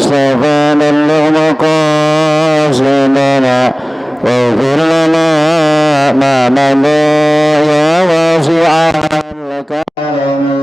المصطفى بلغ مقاصدنا واغفر لنا ما مضى يا واسع الكرم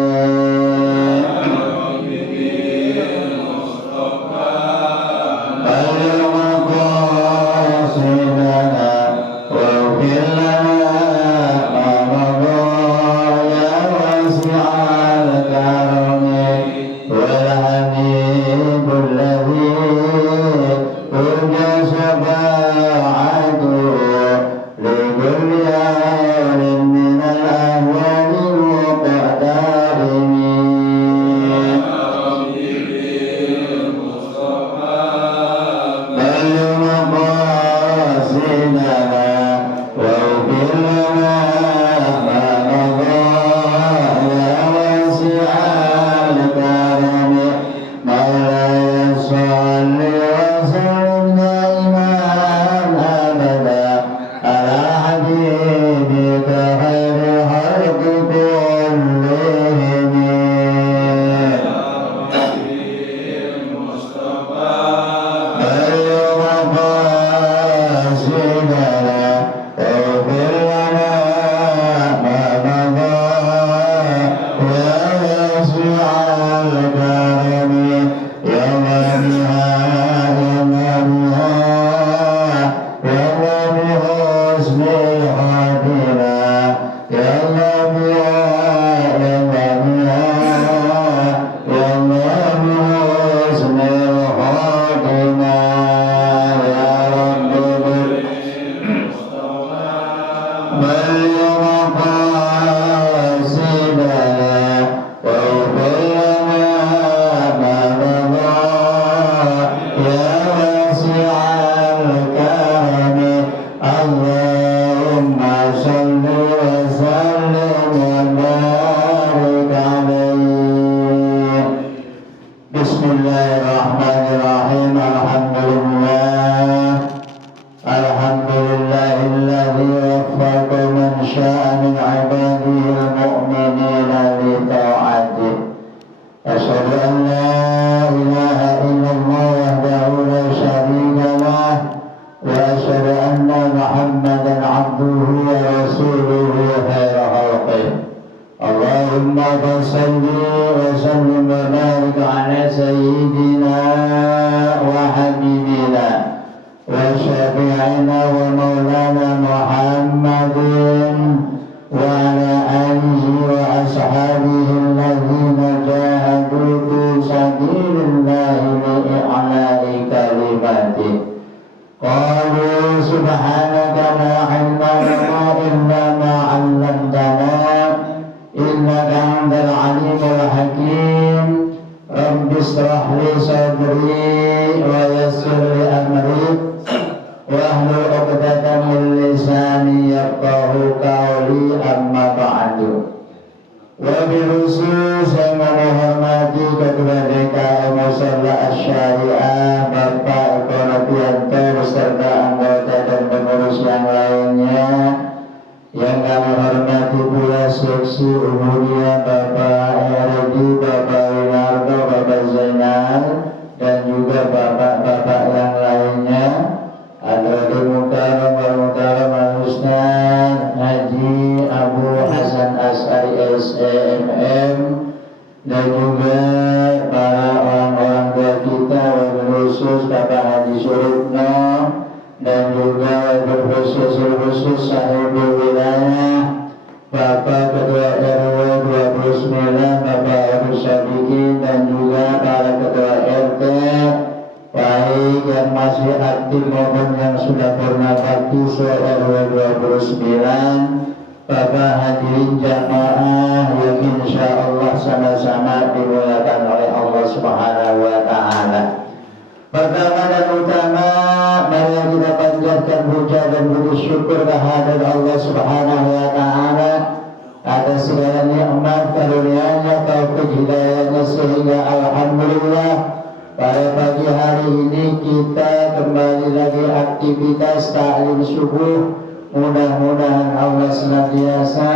Mudah-mudahan Allah senantiasa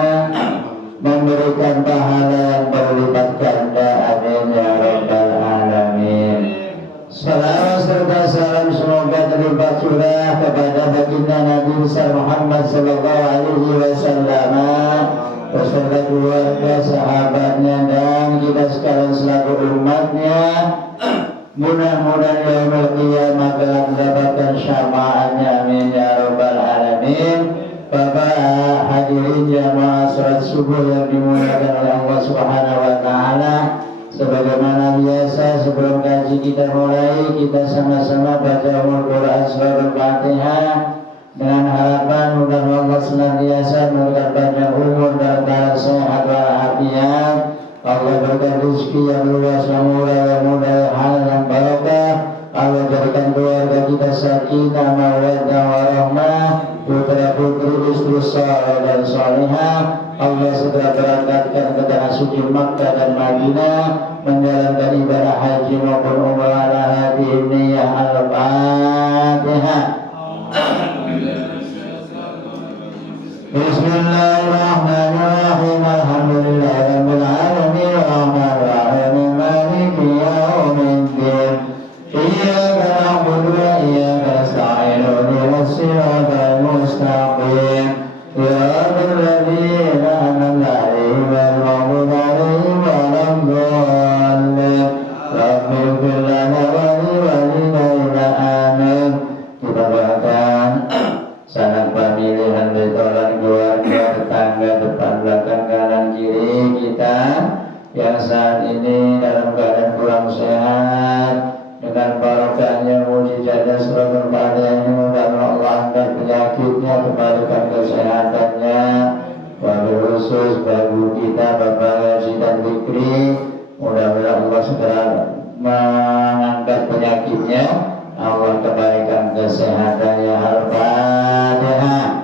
memberikan pahala yang berlipat ganda. Amin ya rabbal alamin. Nabi Muhammad sallallahu alaihi wasallam beserta keluarga, sahabatnya dan kita sekalian selaku umatnya. Mudah-mudahan yaumul qiyamah kelak mendapatkan syafaatnya, amin ya rabbal alamin. Bapak hadirin jamaah salat subuh yang dimuliakan oleh Allah Subhanahu wa taala, sebagaimana biasa sebelum kaji kita mulai, kita sama-sama baca Al-Qur'an surah Al-Fatihah dengan harapan mudah-mudahan Allah senantiasa memberikan panjang umur dan sehat walafiat. Allah berikan rezeki yang luas, yang murah, yang mudah, halal yang barokah. Allah berikan keluarga kita sakinah, mawaddah, warahmah, putra putri, istri saleh dan salihah. Allah segera berangkatkan ke tanah suci Makkah dan Madinah menjalankan ibadah haji maupun umrah ala hadhihi niyyah al-Fatihah. Bismillahirrahmanirrahim. Alhamdulillahirabbil alamin, arrahmanir rahim, maliki yaumiddin. Iyyaka na'budu wa iyyaka nasta'in, ihdinas siratal mustaqim. Siratal ladzina an'amta 'alaihim ghairil maghdubi 'alaihim waladdallin. Rabbi ighfir lana wa liwalidayna, amin. Kita doakan sanak pemilihan betolan keluarga, tetangga, depan belakang kanan kiri kita yang saat ini dalam keadaan kurang sehat, dengan barokahnya mujizat surah Al-Fatihah ini mudah-mudahan Allah angkat penyakitnya, kembalikan kesehatannya. Wabil khusus bagi kita Bapak Haji dan Fikri, mudah-mudahan Allah segera mengangkat penyakitnya, Allah kembalikan kesehatannya. Al-Fatihah.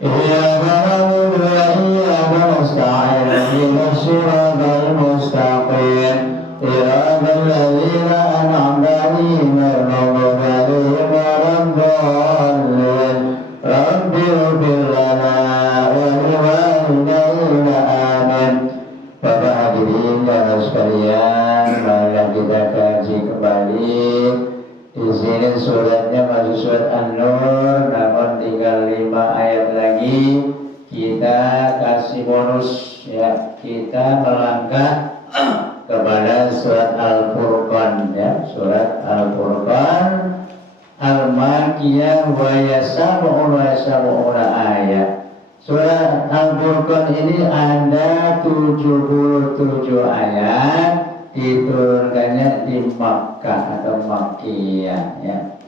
Iyyaka na'budu wa iyyaka nasta'in, ihdinas siratal mustaqim. Siratal ladzina an'amta 'alaihim ghairil maghdubi 'alaihim waladdallin. Rabbi ighfir lana wa liwalidayna, amin. Bapak hadirin dan sekalian, marilah kita kaji kembali. Di sini suratnya masih surat An-Nur, namun tinggal 5 ayat lagi kita kasih bonus ya. Kita melangkah kepada surat Al-Furqan ya, surat Al-Furqan Al-Makkiyah wa yasab'una ayat. Surat Al-Furqan ini ada 77 ayat, diturunkannya di Makkah atau Makkiyah ya.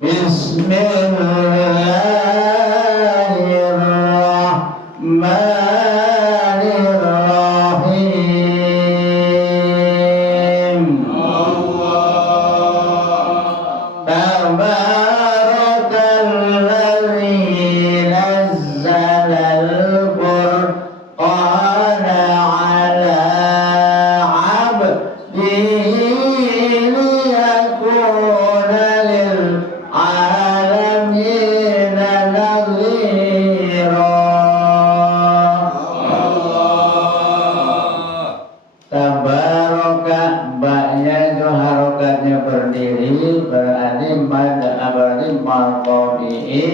Bismillahirrahmanirrahim. Tabarakalladzi nazzalal Qur'ana ala 'abdihi liyakuna lil 'alamina nadhira. Tabaraka, mbaknya itu harokatnya berdiri, berarti marqobi'i,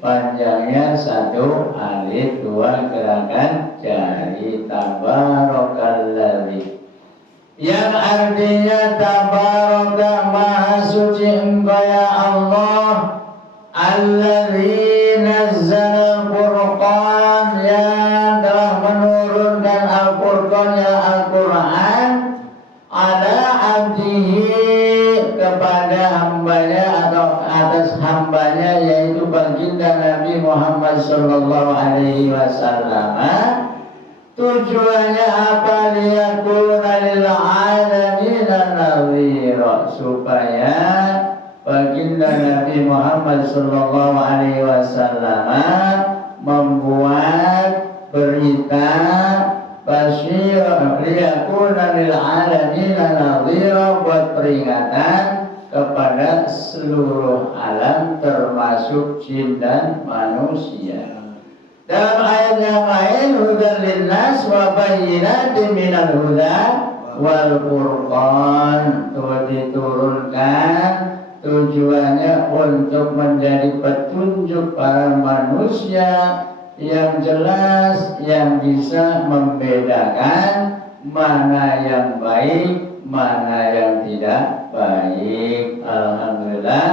panjangnya 1 alif 2 gerakan jari. Tabarakalladzi, yang artinya tabaraka, maha suci engkau ya Allah, alladzi nazzala al-Furqan, yang telah menurunkan Al-Furqan ya Al-Quran, ala abdihi, kepada hambanya atau atas hambanya, yaitu baginda Nabi Muhammad sallallahu alaihi wasallam. Tujuannya apa? Liyakuna lil alamina nadhira, supaya baginda Nabi Muhammad sallallahu alaihi wasallam membuat berita basyir, liyakuna lil alamina nadhira, buat peringatan kepada seluruh alam termasuk jin dan manusia. Dalam ayat yang lain, hudan linnas wa bayyinatin minal huda wal furqan. Itu diturunkan tujuannya untuk menjadi petunjuk para manusia yang jelas, yang bisa membedakan mana yang baik, mana yang tidak baik. Alhamdulillah,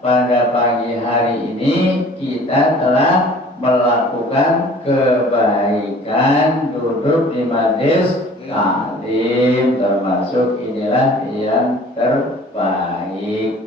pada pagi hari ini kita telah melakukan kebaikan, duduk di majelis taklim, termasuk inilah yang terbaik.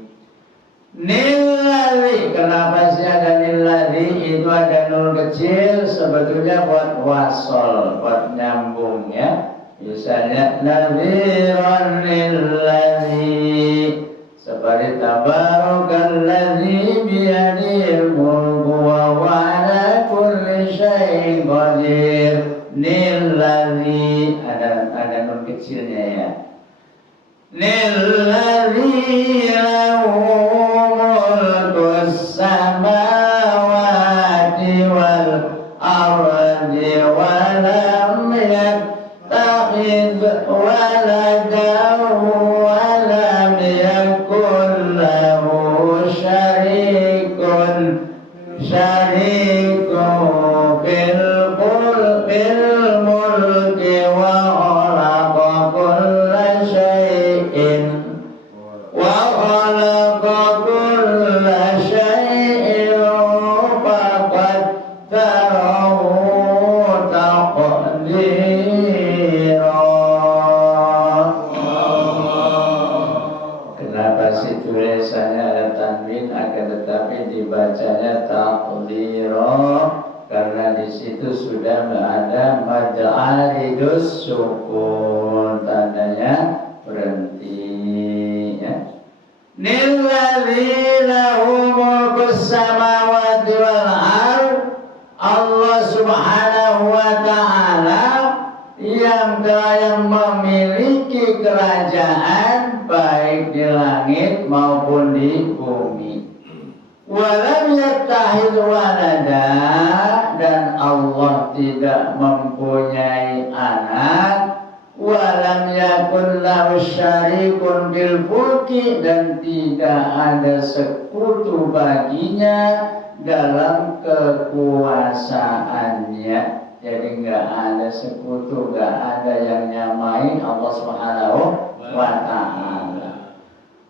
Nilai, kenapa sih ada nilai? Itu ada nul kecil, sebetulnya buat wasol, buat nyambung ya. Misalnya nadhiran lillahi, seperti tabarakalladzi biyadihil mulku wa ala kulli syai'in qadir. Nilai, ada nul kecilnya ya. Nilladzi lahu samawati wal ardi wa lam yattakhidh waladan wa lam yakul lahu syarikun fil mulki wa khalaqa kulla syai'in dibacanya taqdira karena di situ sudah ada maj'alidus sukun, tandanya berhenti ya. Nilladzi lahu mulkus samawati wal ard, Allah Subhanahu wa ta'ala yang memiliki kerajaan baik di langit maupun di bumi. Walam yattahid walada, dan Allah tidak mempunyai anak. Walam yakun lahu syarikun fil mulki, dan tidak ada sekutu baginya dalam kekuasaannya. Jadi enggak ada sekutu, enggak ada yang nyamai Allah Subhanahu wa ta'ala.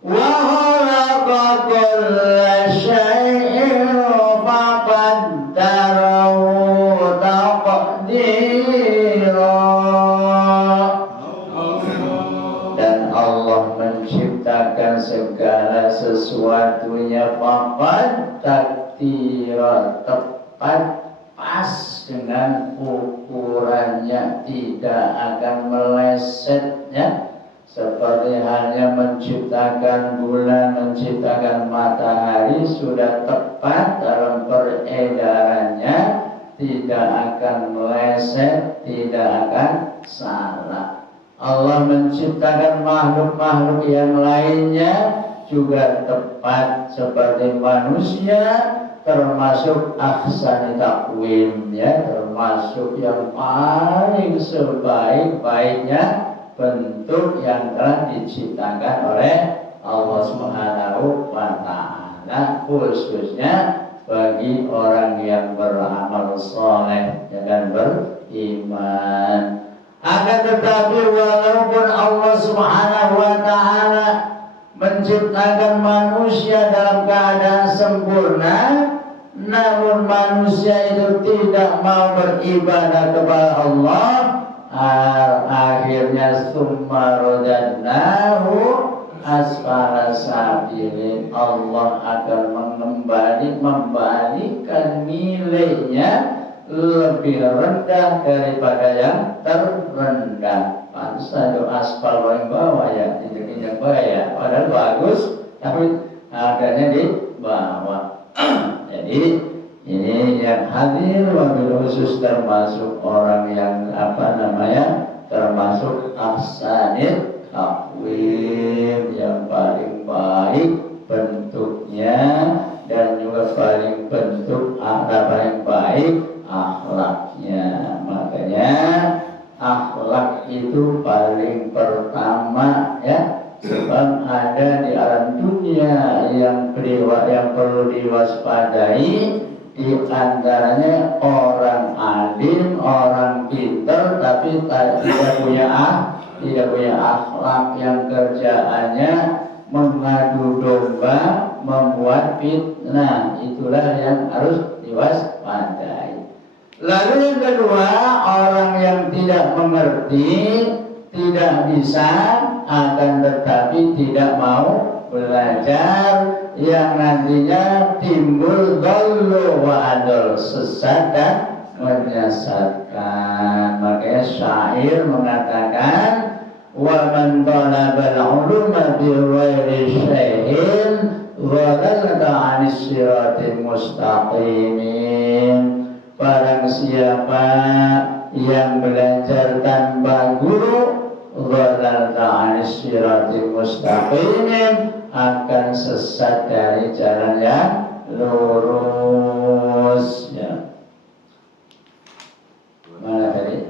Wa khalaqa kulla syai'in faqaddarahu taqdira. Dan Allah menciptakan segala sesuatunya faqaddara, tepat pas dengan ukurannya, tidak akan melesetnya. Seperti halnya menciptakan bulan, menciptakan matahari, sudah tepat dalam peredarannya, tidak akan meleset, tidak akan salah. Allah menciptakan makhluk-makhluk yang lainnya juga tepat seperti manusia, termasuk ahsani taqwim ya, termasuk yang paling sebaik-baiknya bentuk yang telah diciptakan oleh Allah Subhanahu wa ta'ala, khususnya bagi orang yang beramal soleh dan beriman. Akan tetapi walaupun Allah Subhanahu wa ta'ala menciptakan manusia dalam keadaan sempurna, namun manusia itu tidak mau beribadah kepada Allah. Akhirnya summa radadnahu asfala safilin, Allah akan membalikan nilainya lebih rendah daripada yang terendah. Pantas itu aspal paling bawah ya, injek-injek baya, padahal bagus, tapi harganya di bawah. Jadi ini yang hadir wabil khusus termasuk orang yang termasuk ahsanit taqwim, yang paling baik bentuknya dan juga paling baik akhlaknya. Makanya akhlak itu paling pertama ya, sebab ada di alam dunia yang perlu diwaspadai. Di antaranya orang alim, orang pintar, tapi tidak punya akhlak, yang kerjaannya mengadu domba, membuat fitnah. Itulah yang harus diwaspadai. Lalu yang kedua, orang yang tidak mengerti, tidak bisa, akan tetapi tidak mau belajar, yang nantinya timbul dhallu wa adol, sesat dan menyesatkan. Makanya syair mengatakan, wa man talabal uluma bi ghairi syai'in dhalala 'anis siratil mustaqimin. Barang siapa yang belajar tanpa guru, dhalala 'anis siratil mustaqimin, akan sesat dari jalan yang lurus ya. Mana tadi?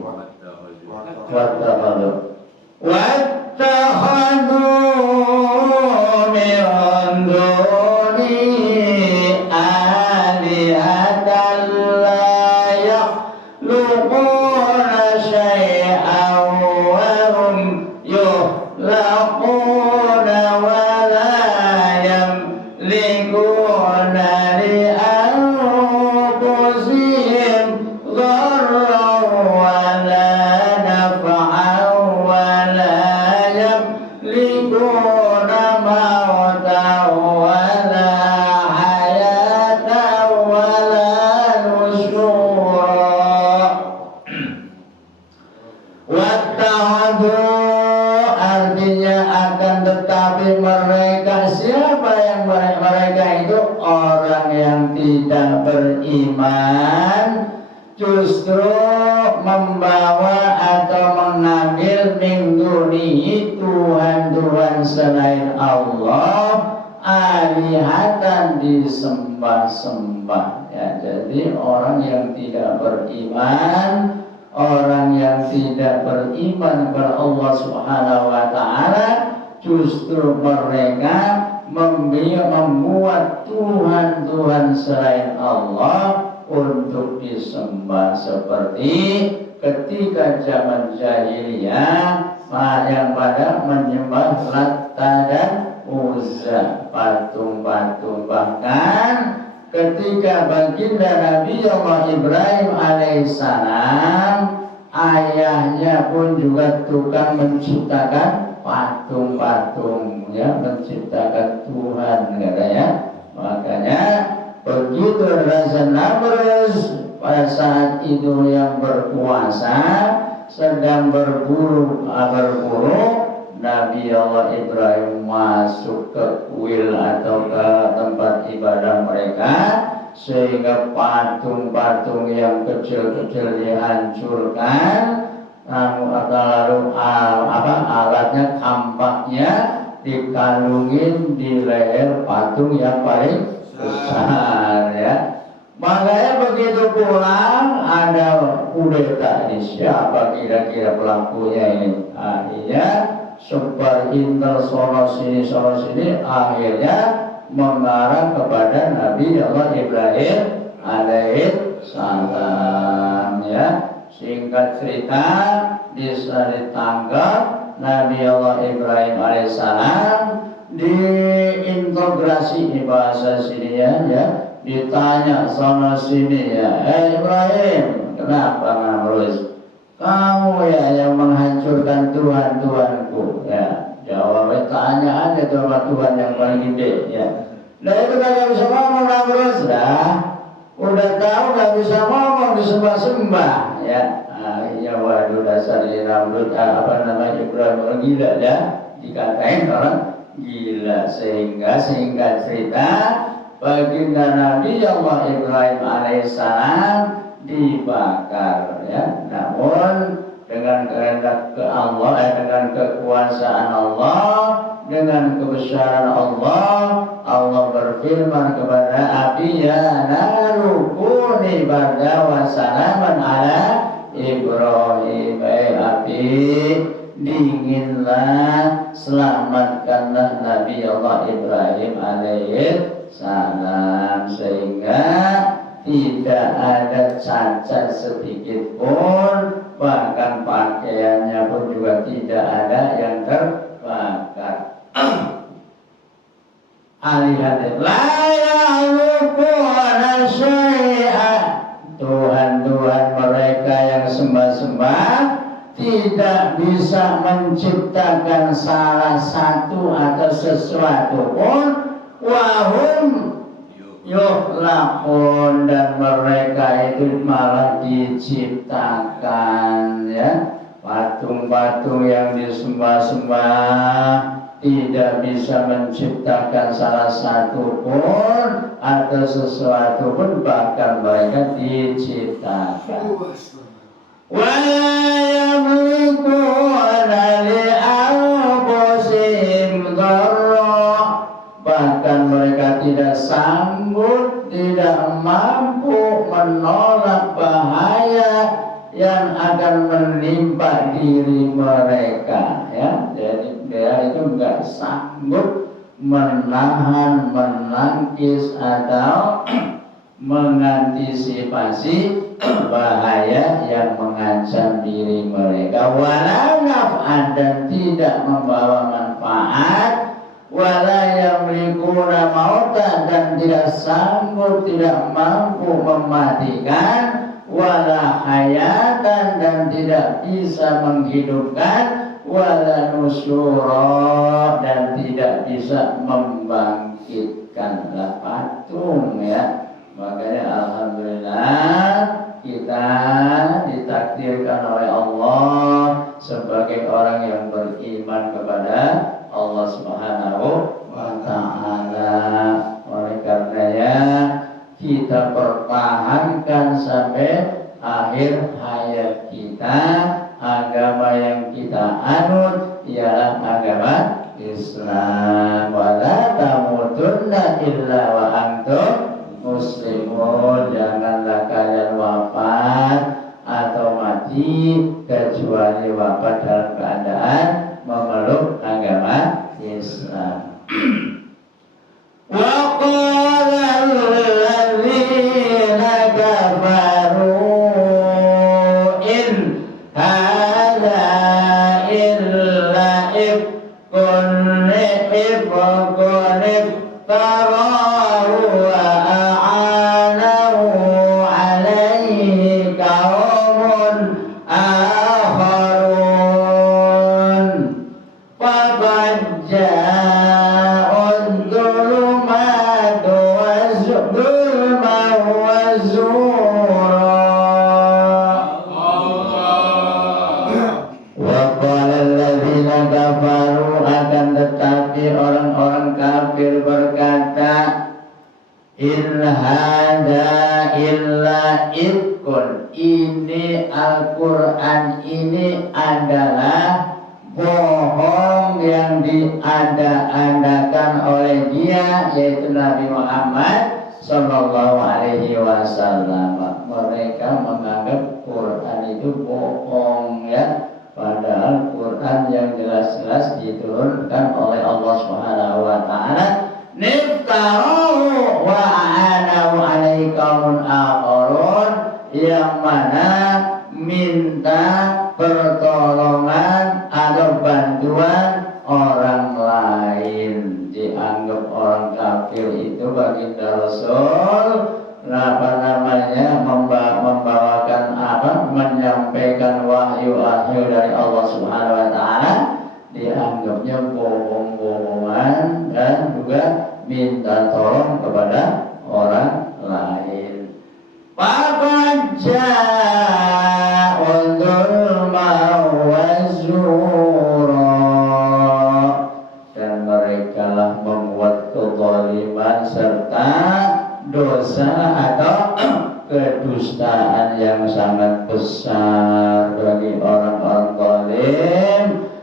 Wattakhadhu min dunihi alihatan la yakhluquna syai'an wa hum yukhlaquna wa beriman justru membawa atau mengambil min dunihi, Tuhan-Tuhan selain Allah, alihatan, disembah-sembah ya. Jadi orang yang tidak beriman, orang yang tidak beriman kepada Allah Subhanahu wa taala, justru mereka membuat Tuhan-Tuhan selain Allah untuk disembah, seperti ketika zaman jahiliyah yang pada menyembah Latta dan Uzza, patung-patung. Bahkan ketika baginda Nabi Allah Ibrahim alaihissalam, ayahnya pun juga tukang menciptakan patung-patung ya, menciptakan Tuhan katanya. Makanya begitu Raja Namrus pada saat itu yang berkuasa sedang berburu, Nabi Allah Ibrahim masuk ke kuil atau ke tempat ibadah mereka, sehingga patung-patung yang kecil-kecil dihancurkan. Lalu alatnya, kampaknya dikalungin di leher patung yang paling besar ya. Makanya begitu pulang ada kudeta, ini siapa kira-kira pelakunya ini? Akhirnya sebar intel sono sini, akhirnya mengarah kepada Nabi Allah Ibrahim alaihissalam ya. Singkat cerita, ditangkap Nabi Allah Ibrahim alaihissalam, diintegrasi di bahasa sini ya, ditanya sana sini ya, Ibrahim, kenapa Namrus? Kamu ya yang menghancurkan Tuhan-Tuhanku ya. Jawabnya, tanya aja sama Tuhan yang paling gede ya. Nah itu kagak bisa ngomong Namrus dah. Udah tahu gak bisa ngomong, disembah-sembah ya. Ya waduh, dasar Namrud Ibrahim orang gila ya, dikatain orang gila. Sehingga singkat cerita, baginda Nabi Allah Ibrahim alaihissalam dibakar ya. Namun dengan kehendak ke Allah, dengan kekuasaan Allah, dengan kebesaran Allah. Allah berfirman kepada api, ya naru kuni barda wa salaman ala Ibrahim. Api, dinginlah, selamatkanlah Nabi Allah Ibrahim alaihi salam, sehingga tidak ada cacat sedikit pun, bahkan pakaiannya pun juga tidak ada yang terbakar. Alihat la ya'luquna syai'an, Tuhan-Tuhan mereka yang sembah-sembah tidak bisa menciptakan salah satu atau sesuatu pun. Wahum yukhlaqun, dan mereka itu malah diciptakan, ya. Patung-patung yang disembah-sembah tidak bisa menciptakan salah satu pun atau sesuatu pun, bahkan mereka diciptakan. Wa yamlikuna li anfusihim dharra, bahkan mereka tidak sanggup, tidak mampu menolak bahaya yang akan menimpa diri mereka, ya. Jadi dia itu enggak sanggup menahan, menangkis atau mengantisipasi bahaya yang mengancam diri mereka. Wala naf'an, dan tidak membawa manfaat. Wala yamlikuna mautan, dan tidak sanggup, tidak mampu mematikan. Wala hayatan, dan tidak bisa menghidupkan. Wala nusyura, dan tidak bisa membangkitkan. Patung, ya. Makanya alhamdulillah kita ditakdirkan oleh Allah sebagai orang yang beriman kepada Allah Subhanahu wa ta'ala. Oleh karenanya kita pertahankan sampai akhir hayat kita agama yang kita anut, ialah agama Islam. Wala tamutunna illa wa antum muslimun, janganlah kalian wafat atau mati kecuali wafat dalam keadaan memeluk agama Islam. Wa qala alladzina kafaru in hadza illa ifkun tarahu wa a'anahu alaihi qaumun akharun faqad ja'un dhulumatu wa zura. Wa qala alladzina kafaru, akan tetapi orang-orang kafir berkata, in hada illa ifkun, ini Al-Quran ini adalah bohong yang diada-adakan oleh dia, yaitu Nabi Muhammad Sallallahu Alaihi Wasallam. Mereka menganggap Quran itu bohong, ya. Padahal Quran yang jelas-jelas diturunkan oleh Allah Subhanahu wa ta'ala. Niftahu wa a'anahu alaihi qaumun akharun, yang mana minta pertolongan atau bantuan orang lain. Dianggap orang kafir itu baginda Rasul membawakan menyampaikan wahyu dari Allah Subhanahu wa ta'ala, dianggapnya bohong-bohongan dan juga minta tolong kepada orang lain. Faqad ja'un dzulman wa zura, dan mereka lah membuat kezaliman serta dosa atau kedustaan yang sangat besar bagi orang-orang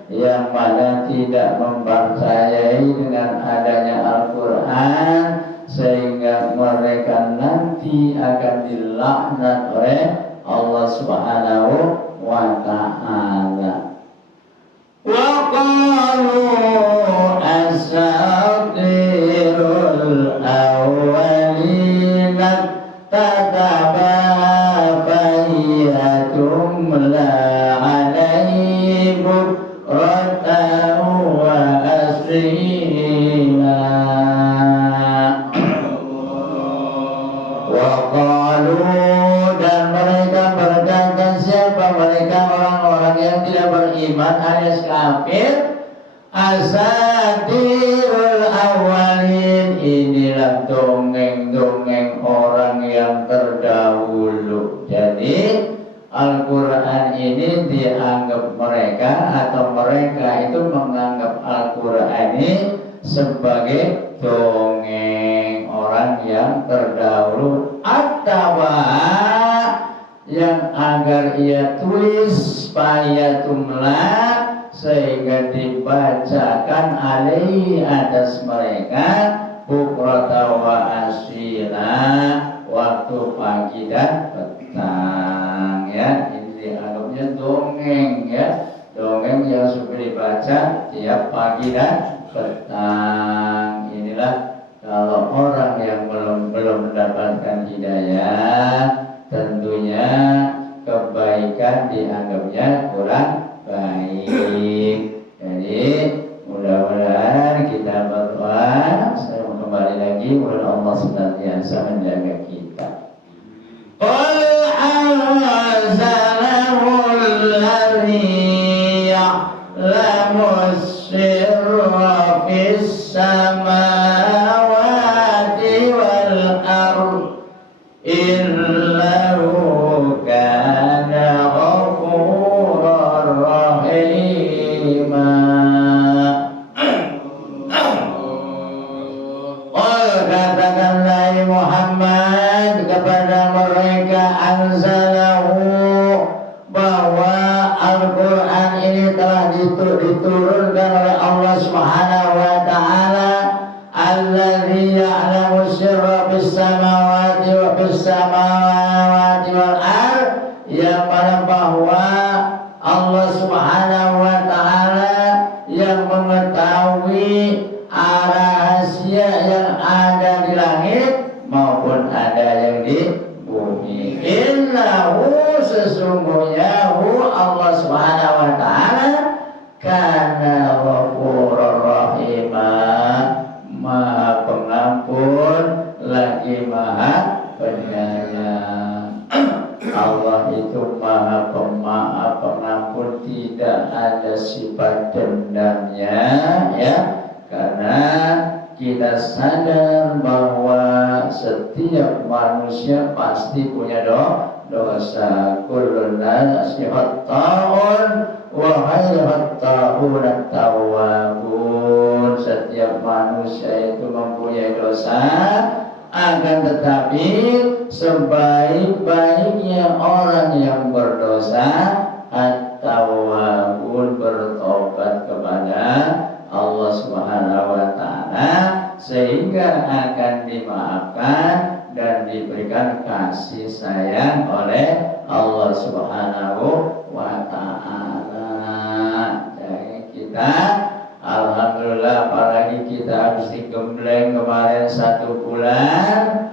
yang mana tidak mempercayai dengan adanya Al-Quran, sehingga mereka nanti akan dilaknat oleh Allah Subhanahu wa ta'ala. Wa qalu asatirul awwalin tataba fahiyatum la alaihi bukratan wa asrina. Wa qalu, dan mereka berkata, siapa mereka? Orang-orang yang tidak beriman alias kafir. Asatirul awalin, inilah dongeng-dongeng orang yang terdahulu. Jadi Al-Quran ini dianggap mereka, atau mereka itu menganggap Al-Quran ini sebagai dongeng orang yang terdahulu, atau yang agar ia tulis payatumla, sehingga dibacakan alaihi atas mereka bukrata wa asila, waktu pagi dan petang, ya. Ini dianggapnya dongeng, ya, dongeng yang sudah dibaca tiap pagi dan petang. Inilah kalau orang yang belum mendapatkan hidayah, tentunya kebaikan dianggapnya kurang baik. Jadi mudah-mudahan kita berdoa, saya mau kembali lagi, mudah Allah senantiasa menjaga kita. Qul anzalahu alladhi ya'lamu sirra fis samawati wal ardh innahu kana ghafurur rahima. Katakanlah Muhammad kepada mereka, anzalahu, bahwa Al-Quran ini telah diturunkan oleh Allah Subhanahu wa ta'ala, alladzi ya'lamu sirra fis samawati wa fis samawati wal ardh, yang mana bahwa Allah Subhanahu wa ta'ala yang mengetahui rahasia yang ada di langit maupun ada yang di bumi. Innahu, sesungguhnya Allah Subhanahu wa ta'ala kana ghafurur rahimah, maha pengampun lagi maha penyayang. Allah itu maha pemaaf pengampun, tidak ada sifat dendamnya, ya. Karena kita sadar bahwa setiap manusia pasti punya dosa. Kullun nasi khata'un wa khairut tawwabun. Setiap manusia itu mempunyai dosa, akan tetapi sebaik-baiknya orang yang berdosa at-tawwabun, bertobat kepada Allah Subhanahu wa ta'ala, sehingga akan dimaafkan dan diberikan kasih sayang oleh Allah Subhanahu wa ta'ala. Jadi kita alhamdulillah, apalagi kita habis digembleng kemarin 1 bulan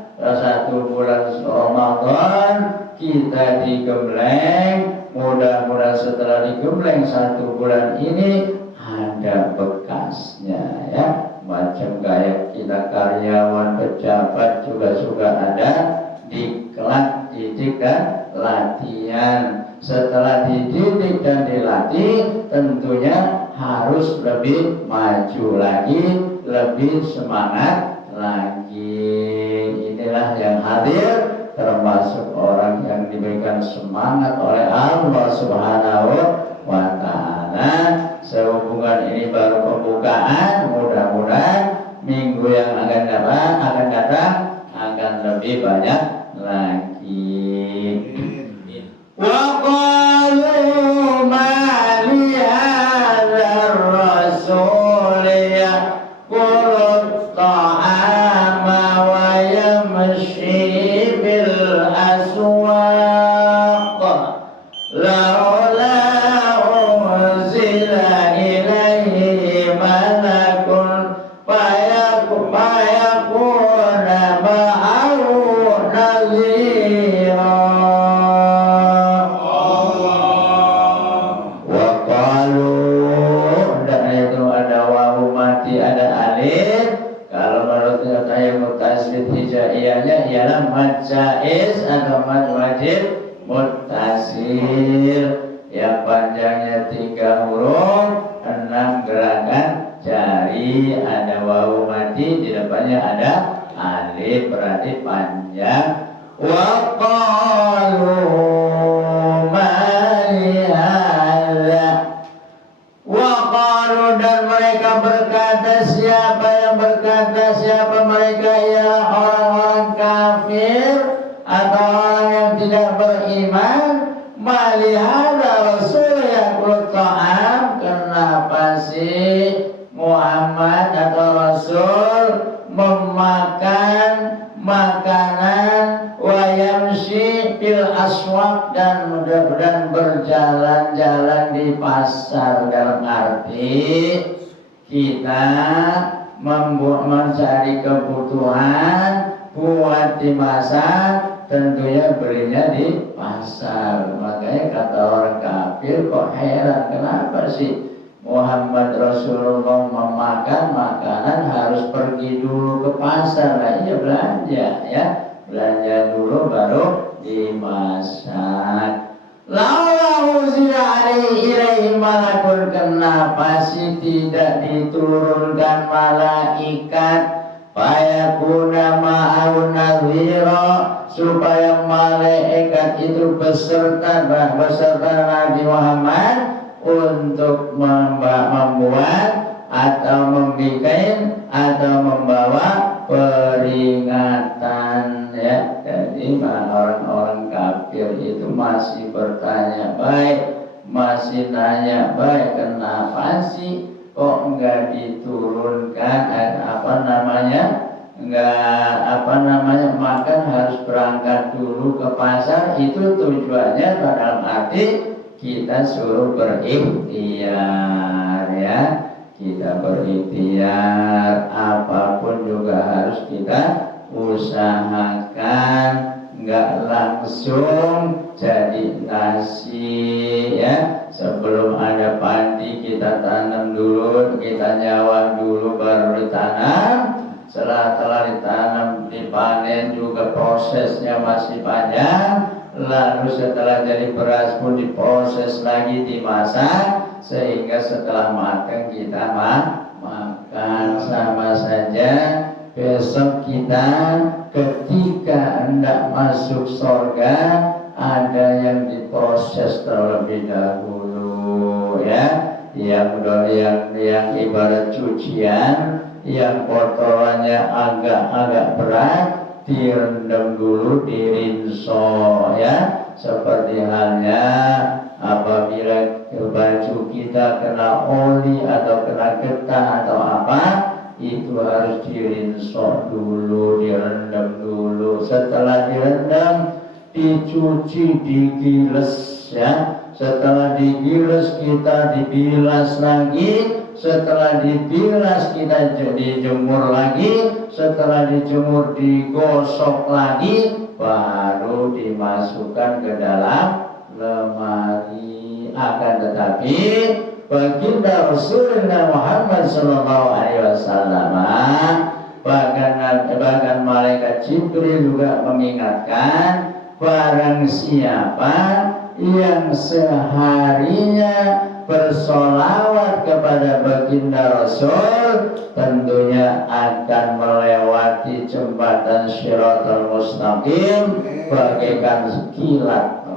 Ramadan, kita digembleng. Mudah-mudahan setelah digembleng 1 bulan ini ada bekasnya, ya. Macam kayak kita karyawan, pejabat juga ada diklat, didik dan latihan. Setelah dididik dan dilatih, tentunya harus lebih maju lagi, lebih semangat lagi. Inilah yang hadir, termasuk orang yang diberikan semangat oleh Allah Subhanahu wa ta'ala. Sehubungan ini baru pembukaan, mudah-mudahan minggu yang akan datang akan lebih banyak lagi. Wa qalu ma li mad wajib muttasil yang panjangnya 3 huruf, 6 gerakan jari, ada wawu mati, di depannya ada alif, berarti panjang. Wa qalu ma li hadza, wa qalu, dan mereka berkata, siapa yang berkata, siapa mereka? Ya orang-orang kafir atau orang yang tidak beriman. Ma li hadza rasul yaqulu ta'am, kenapa sih Muhammad atau Rasul memakan makanan, wa yamshi fil aswaq, dan berjalan-jalan di pasar. Dalam arti kita mencari kebutuhan buat dimasak, tentunya belinya di pasar. Makanya kata orang kafir, kok heran, kenapa sih Muhammad Rasulullah memakan makanan harus pergi dulu ke pasar? Nah, iya belanja ya, belanja dulu baru dimasak. Laula uzila ilaihi malakun, kenapa sih tidak diturunkan malaikat fayakuna ma'ahu nadhira, supaya malaikat itu beserta Nabi Muhammad untuk membuat atau membikin atau membawa peringatan ya. Jadi orang-orang kafir itu masih bertanya baik, masih nanya baik, kenapa sih kok enggak diturunkan makan harus berangkat dulu ke pasar. Itu tujuannya dalam arti kita suruh berikhtiar ya, kita berikhtiar, apapun juga harus kita usahakan, nggak langsung jadi nasi ya. Sebelum ada padi kita tanam dulu, kita nyawah dulu baru ditanam. Setelah ditanam, dipanen juga prosesnya masih panjang. Lalu setelah jadi beras pun diproses lagi, dimasak, sehingga setelah matang kita makan. Sama saja besok kita ketika hendak masuk surga, ada yang diproses terlebih dahulu ya, yang ibarat cucian, yang kotorannya agak berat, direndam dulu, dirinso ya. Seperti halnya apabila baju kita kena oli atau kena getah atau apa, itu harus dirinso dulu, direndam dulu. Setelah direndam, dicuci, digiles ya. Setelah digiles kita dibilas lagi. Setelah dibilas kita dijemur lagi. Setelah dijemur digosok lagi, baru dimasukkan ke dalam lemari. Akan tetapi baginda Rasulullah Muhammad SAW, bahkan malaikat Jibril juga mengingatkan, barang siapa yang seharinya bersolawat kepada baginda Rasul, tentunya akan melewati jembatan Shiratal Mustaqim bagaikan kilat.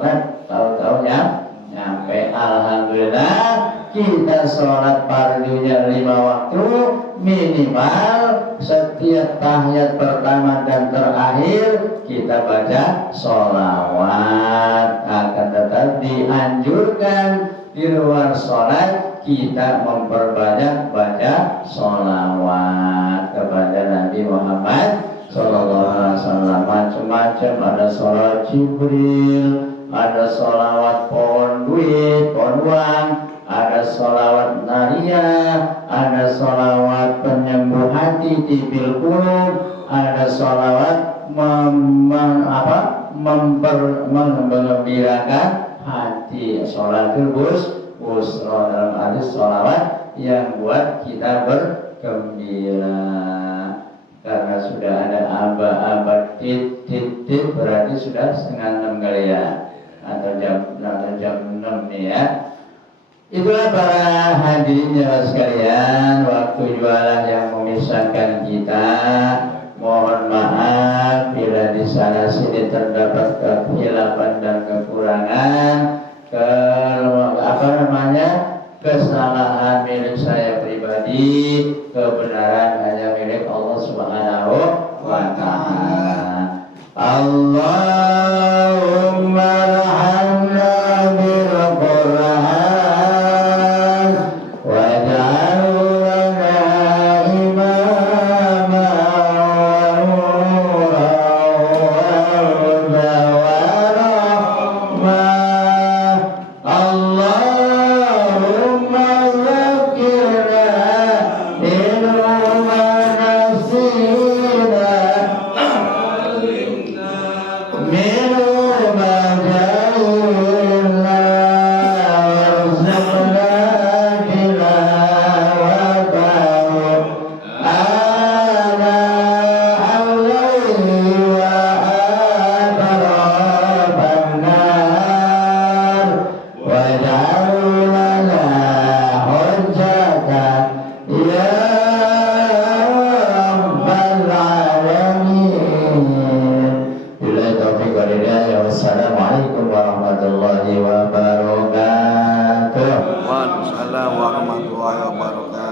Tahu-tahunya nyampe. Alhamdulillah kita sholat fardunya 5 waktu minimal. Setiap tahiyat pertama dan terakhir kita baca sholawat. Akan tetap dianjurkan di luar sholat kita memperbanyak baca sholawat kepada Nabi Muhammad Sallallahu Alaihi Wasallam. Macam-macam, ada sholawat Jibril, ada sholawat pohon duit, pohon uang, ada sholawat Naria, ada sholawat penyembuh hati, tibil qulub, ada sholawat mengembirakan hati, sholatul busra, dalam arti sholawat yang buat kita bergembira. karena sudah ada aba tit berarti sudah setengah 6 kali ya, atau jam 6 nih ya. Itulah para hadirin jamaah sekalian, waktu jualan yang memisahkan kita. Mohon maaf bila di sana sini terdapat kekhilafan dan kekurangan, kesalahan milik saya pribadi, kebenaran hanya milik Allah Subhanahu wa Ta'ala. Allahumma arhamna bil Qur'an waj'al lana imama wa nuran wa rahmah. Allahumma zakkirna minhu ma nasina minhu ma jahilna warzuqna tilawatahu ana al-layli wa atrafan nahar waj'al lana hujjatan ya rabbal alamin. Billahi taufiq wal hidayah. Wassalamualaikum warahmatullahi wabarakatuh. Waalaikumsalam warahmatullahi wabarakatuh.